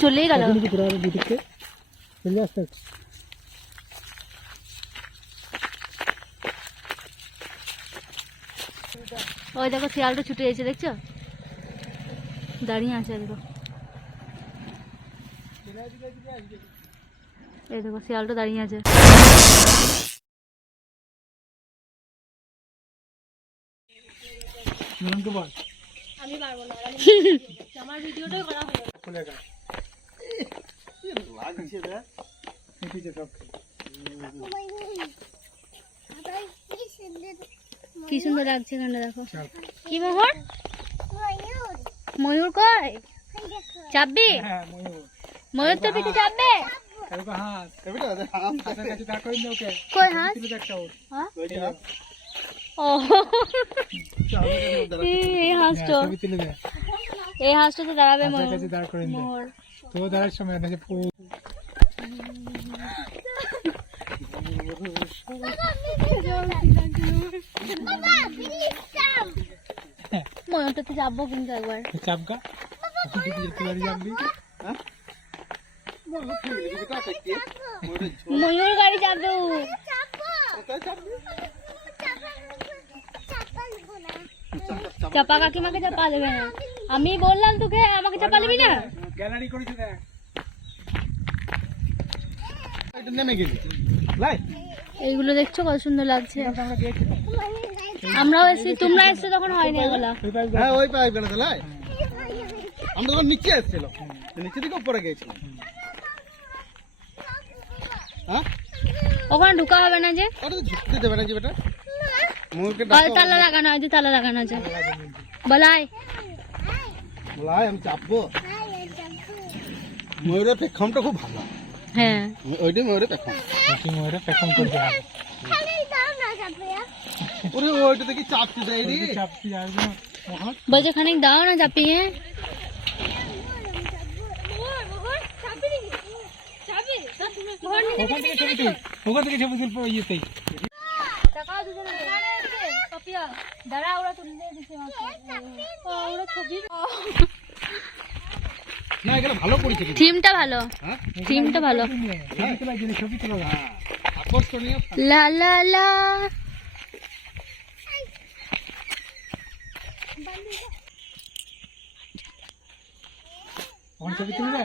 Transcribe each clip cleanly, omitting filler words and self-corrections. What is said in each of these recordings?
চলেই গেল। ওই দেখো শিয়ালটা ছুটে এসে দেখছো, দাঁড়িয়ে আছে দেখো। এই দেখো শিয়ালটা দাঁড়িয়ে আছে। আমি পারবো না, আমার ভিডিওটাই করা হলো। কি সুন্দর লাগছে এখানে দেখো। কি ময়ূর? ময়ূর কই চাপবি? ময়ূর তো পিঠে চাপবে। কই হাঁস? ও এই হাঁসটা, এই হাঁসটা তো দাঁড়াবে ময়ূর। তো দাঁড়ার সময় ময়ূরটাতে চাপবো কিন্তু একবার। চাপগা ময়ূর গাড়ি চাপবো। চাপা কাকিমাকে চাপা দেবে না, আমি বললাম তোকে, আমাকে চাপা দিবি না। গ্যালারি করেছে দেখ, এটা নেমে গেছে। এইগুলো দেখছো কত সুন্দর লাগছে। আমরাও এসেছি, তোমরা এসছো তখন হয়নি এগুলা। হ্যাঁ ওই পাইপ গেল তো লাই, আমরা তখন নিচে এসেছিল, নিচে দিকে উপরে গেছিল। হ্যাঁ ওখানে ঢুকা হবে না যে, ওটা ঢুকতে দেবে না যে বেটা। মুরকে তালা লাগানো আছে, তালা লাগানো আছে। বলাই বলাই আমি চাপবো। ময়ূরের পেখমটা খুব ভালো। হ্যাঁ ওইটাই ময়ূরের পেখম। ময়ূরের পেখম করতে হবে। ওরে ওইটা দেখি চাপতে দেয় রে, চাপতে যায় না। বলছে খানিক দাও না চাপিয়ে। ওখান থেকে ছবি তুলবো ইয়েতেই। থিমটা ভালো, থিমটা ভালো। লা লা লা ছবি তুলবে।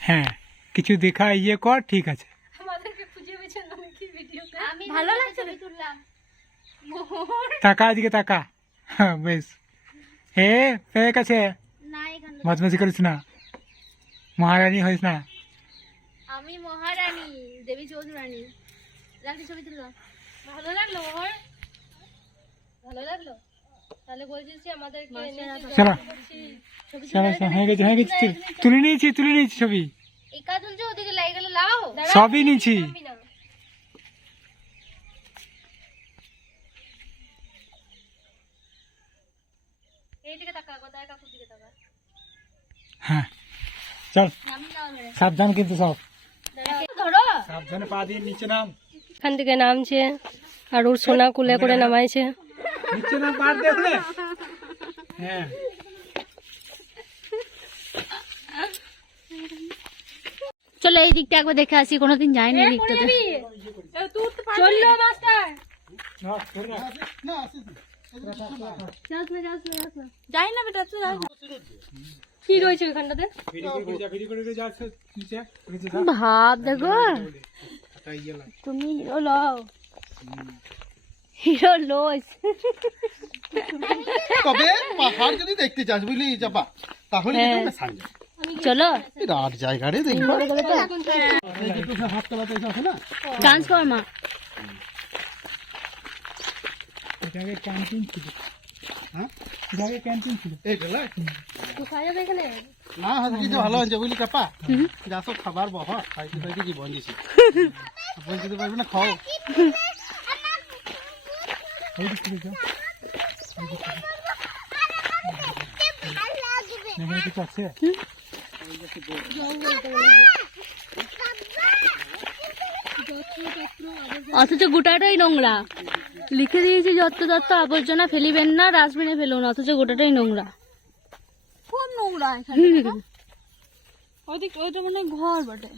হ্যাঁ কিছু দেখা ইয়ে কর, ঠিক আছে। ভালো লাগছে, তাকা এদিকে তাকা। হ্যাঁ বেশ। হে পেয়ে কাছে বদমাশি করিস না, মহারানী হইস না। আমি মহারানী, দেবী চৌধুরানী। লাগছে ছবি তুললাম, ভালো লাগলো মোহর, ভালো লাগলো। তাহলে বলছিস যে আমাদেরকে চলো চলো, হয়ে গেছে হয়ে গেছে, তুলে নিয়েছি ছবি। একা তুলছো, ওদিকে লেগে গেলে লাও। সবই নিয়েছি। এইদিকে তাকা, গোদায় কাকুর দিকে তাকা। হ্যাঁ চল, সাবধান কিন্তু সব, সাবধানে পা দিয়ে নিচে নাম। এখান থেকে নামছে আর ওর সোনা কুলে করে নামাইছে। নিচে নাম, পার দেখলে। হ্যাঁ চলো এই দিকটা একবার দেখে আসি, কোনোদিন যাইনি এই দিকটাতে। চললো মাস্টার, যাই না বেটা, কি রয়েছে ওইখানটাতে ভাব দেখো। তুমি হিরো লও, হিরো লোস। তবে পাহাড় যদি দেখতে চাস বুঝলি চাপা, তাহলে চলো রাত জায়গা রে দেখবো। হাত তোলাতে আছে না, ডান্স কর মা। এটাকে ক্যান্টিন ছিল। হ্যাঁ এটাকে ক্যান্টিন ছিল। এইটা তুই খাই যাবে এখানে না? হাজি তো ভালো আছে বুঝলি চাপা, যা সব খাবার বাবা খাইতে খাইতে জীবন দিছি। বলতে পারবি না খাও। এখানে কিছু আছে? অথচ গোটাটাই নোংরা, লিখে দিয়েছি যত্র আবর্জনা ফেলিবেন না, ডাস্টবিনে ফেলুন, অথচ গোটাটাই নোংরা। খুব নোংরা এখানে। ওইটা মনে হয় ঘর বটে।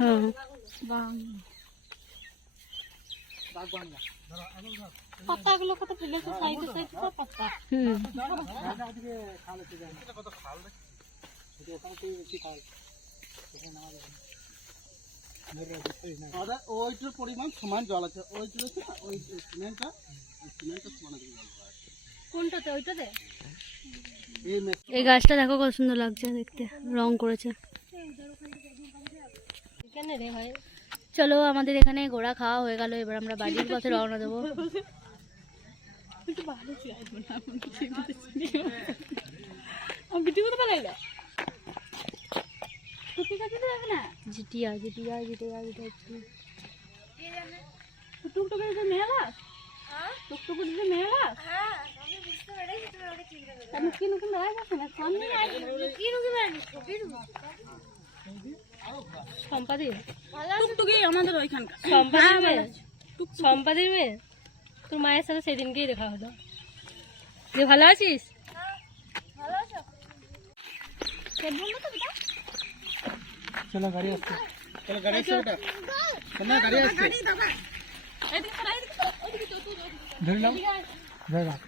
হ্যাঁ, পাতাগুলো কত ফেলেছে সাইডে সাইডে সব পাতা। ওইটার পরিমাণ সমান জল আছে, ওইটা ওই সিমেন্টটা সমান জল আছে। কোনটাতে? ওইটাতে। এই এই গাছটা দেখো কত সুন্দর লাগছে দেখতে, রং করেছে। চলো, আমাদের এখানে ঘোড়া খাওয়া হয়ে গেল, এবার আমরা বাড়ির পথে রওনা দেবো। জিটিয়া জিটিয়া জিটিয়া জিটিয়া টুকটুকের যে মেলা, টুকটুকের যে মেলা, আমি কি নতুন দেখা যাচ্ছে না সামনে কি নতুন সম্পাদি টুকটুকি আমাদের ওইখানকার সম্পাদির মেয়ে, সম্পাদির মেয়ে। তোর মায়ের সাথে সেদিনকেই দেখা হলো। তুই ভালো আছিস? চলো গাড়ি আসছে, চলো গাড়ি আসছে, ওটা না গাড়ি আসছে। ধরলাম ধরলাম।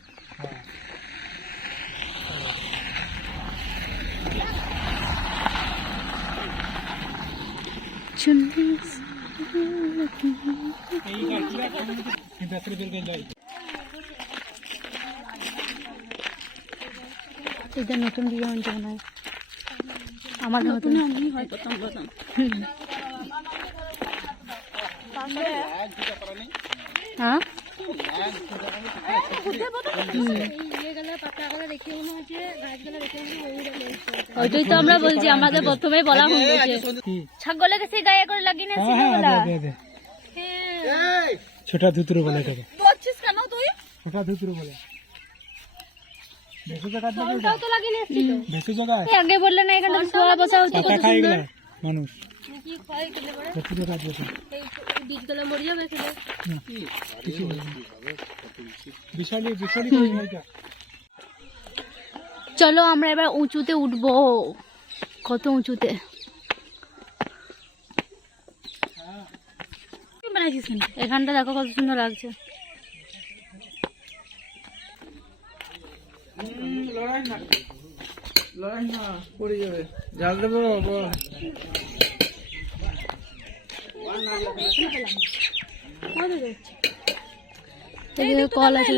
এটা নতুন বিয়ে হচ্ছে মনে হয়, আমার নতুন হয় প্রথম প্রথম। হ্যাঁ, ওইটাই তো আমরা বলছি, আমাদের প্রথমে বলা হয়েছে ছাগলে গেছে গায়ে করে লাগিয়ে না। ছোটা ধুতুরো বলে এটাকে। বলছিস কেন তুই? ছোটা ধুতুরো বলে। ফলটাও তো লাগিয়ে নিয়েছিস তো। বেশি জায়গায় আগে বললে না এখানে শোয়া বসা হচ্ছে কত খাই সুন্দর। গেল মানুষ। কি খাই গেলে পরে ধুতুরো কাজ করছে। এই দিকগুলো মরে যাবে খেলে। বিশালি বিশালি এটা। চলো আমরা এবার উঁচুতে উঠবো। কত উঁচুতে। এখানটা দেখো কত সুন্দর লাগছে। লড়াই না পড়ে যাবে, জাল দেবো। এদিকে কল আছে,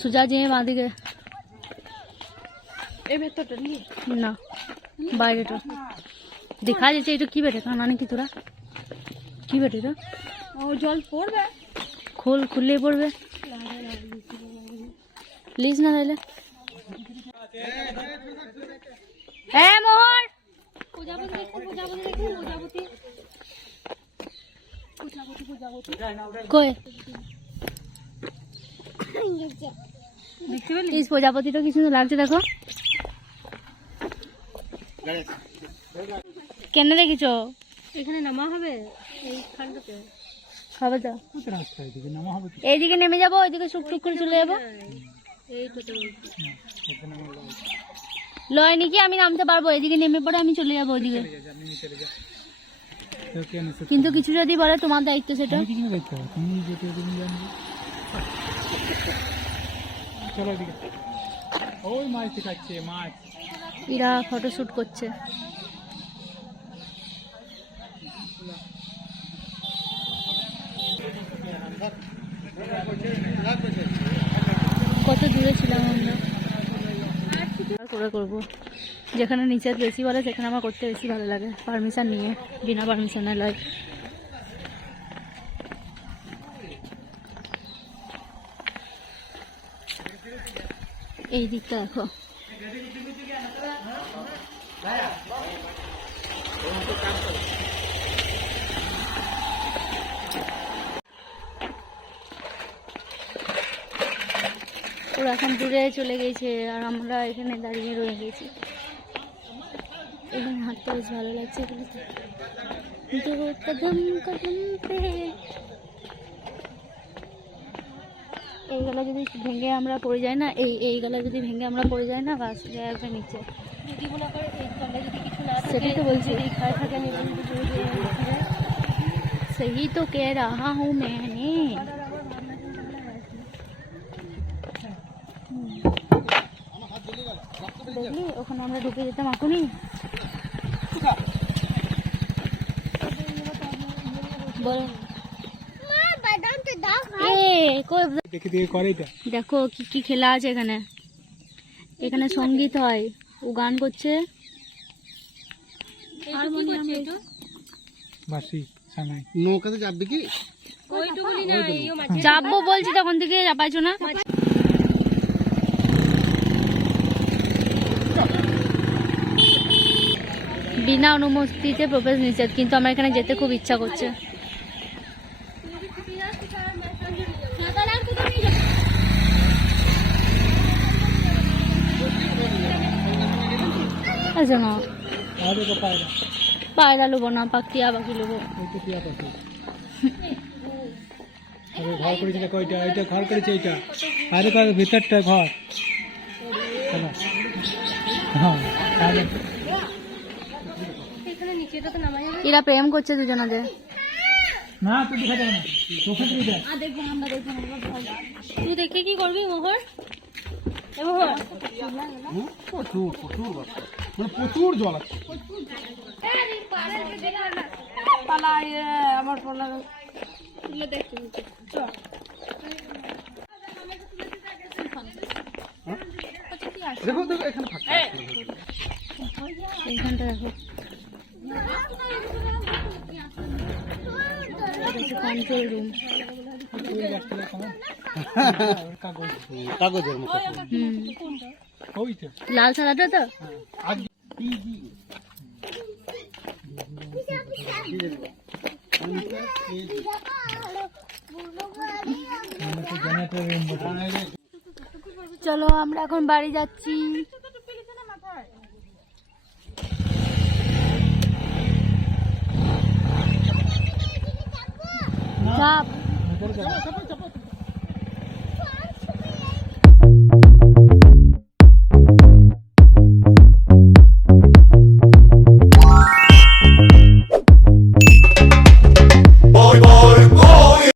সোজা যেয়ে বাঁদিকে না বাইরেটা দেখা যাচ্ছে। এটা কি বেটে মানে কি তোরা কি বেটে? এটা জল পড়বে, খোল খুললেই পড়বে। প্লিজ না তাহলে। হ্যাঁ মোহর, কই প্রজাপতিটা কি সুন্দর লাগছে দেখো। কেন রেখেছ? এখানে নামা হবে এইখানটাতে। হবে তো, এইদিকে নেমে যাবো, ওইদিকে টুকটুক করে চলে যাবো। লয় নাকি আমি নামতে পারবো, এদিকে নেমে পড়ে আমি চলে যাবো ওইদিকে। কিন্তু কিছু যদি বলে তোমার দায়িত্ব সেটা। ওই মাছ দেখাচ্ছে, মাছ। এরা ফটোশুট করছে। কত দূরে ছিলাম আমরা। করে করবো যেখানে নিচে বেশি বলে সেখানে আমার করতে বেশি ভালো লাগে, পারমিশন নিয়ে, বিনা পারমিশনে লয়। এই দিকটা দেখো, এখন দূরে চলে গেছে আর আমরা এখানে দাঁড়িয়ে রয়ে গেছি। এখানে হাঁটতে বেশ ভালো লাগছে এগুলোতে। দো কদম কদম পে এই গলা যদি ভেঙে আমরা পড়ে যাই না, এই গলা যদি ভেঙে আমরা পড়ে যাই না, বাস যাবে নিচে। যদি মনে করে এই তলায় যদি কিছু না থাকে, সেটাই তো বলছি, এই খায় থাকে সহি তো কह रहा हूँ मैंने। দেখলি ওখানে আমরা ঢুকে যেতাম এখনই। বলো দেখো কি কি খেলা আছে এখানে। এখানে সঙ্গীত হয়, ও গান করছে। নৌকাতে যাবে কি চাপবো বলছি, তখন থেকে চাপাইছো না। বিনা অনুমতিতে প্রবেশ নিষেধ, কিন্তু আমার এখানে যেতে খুব ইচ্ছা করছে। আছে না পায়রা লোবো না, টিয়া পাখি লোবো। ঘর করেছিল কয়টা? এইটা ঘর করেছে, এইটা আরে ভিতরটা ঘর। এরা প্রেম করছে দুজনাদের। না তুই দেখা যাবে না, চোখে তুই দেখ। তুই দেখে কি করবি মোহর? প্রচুর প্রচুর মানে প্রচুর জল আছে। আমার দেখো দেখো এখানে ফাঁকা এইখানটা দেখো কন্ট্রোল রুম। কাগজের মতো। লাল সাদাটা তো চলো আমরা এখন বাড়ি যাচ্ছি। চাপ